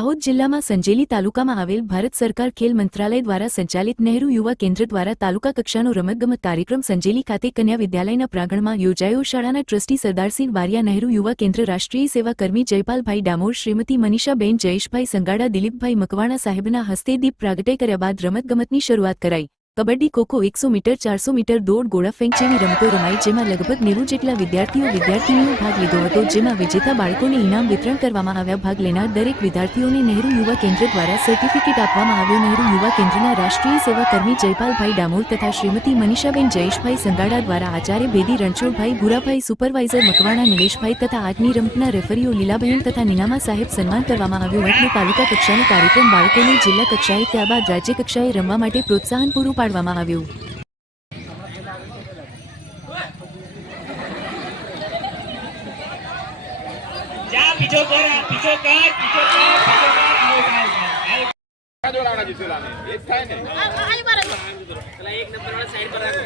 જિલ્લામાં સંજેલી તાલુકામાં આવેલ ભારત સરકાર ખેલ મંત્રાલય દ્વારા સંચાલિત નહેરુ યુવા કેન્દ્ર દ્વારા તાલુકા કક્ષાનો રમતગમત કાર્યક્રમ સંજેલી ખાતે કન્યા વિદ્યાલયના પ્રાંગણમાં યોજાયો. શાળાના ટ્રસ્ટી સરદારસિંહ બારિયા નહેરુ યુવા કેન્દ્ર રાષ્ટ્રીય સેવા કર્મી જયપાલભાઈ ડામોર, શ્રીમતી મનીષાબેન જયેશભાઈ સંગાડા, દિલીપભાઈ મકવાણા સાહેબના હસ્તે દીપ પ્રાગટે કર્યા બાદ રમતગમતની શરૂઆત કરાઈ. કબડ્ડી, ખોખો, એકસો મીટર, ચારસો મીટર દોડ, ગોળા ફેંક રમતો રમાઈ, જેમાં લગભગ નેવું જેટલા વિદ્યાર્થીઓ વિદ્યાર્થીનીઓ ભાગ લીધો હતો, જેમાં વિજેતા બાળકોને ઇનામ વિતરણ કરવામાં આવ્યા. ભાગ લેનાર દરેક વિદ્યાર્થીઓને નહેરુ યુવા કેન્દ્ર દ્વારા સર્ટિફિકેટ આપવામાં આવ્યો. નહેરુ યુવા કેન્દ્રના રાષ્ટ્રીય સેવા કર્મી જયપાલભાઈ ડામોર તથા શ્રીમતી મનીષાબેન જયેશભાઈ સંગાડા દ્વારા આચાર્ય બેદી રણછોડભાઈ, ભૂરાભાઈ સુપરવાઇઝર મકવાણા, નિલેશભાઈ તથા આજની રમતના રેફરીઓ લીલાબહેન તથા નીનામા સાહેબ સન્માન કરવામાં આવ્યું. હતું તાલુકા કક્ષાનો કાર્યક્રમ બાળકોને જિલ્લા કક્ષાએ ત્યારબાદ રાજ્ય કક્ષાએ રમવા માટે પ્રોત્સાહન પૂરું પાડવામાં આવ્યું જા પીછો કર પીછો કર પીછો પીછો થાય ને? એક નંબર વાળા સાઈડ પર રાખો.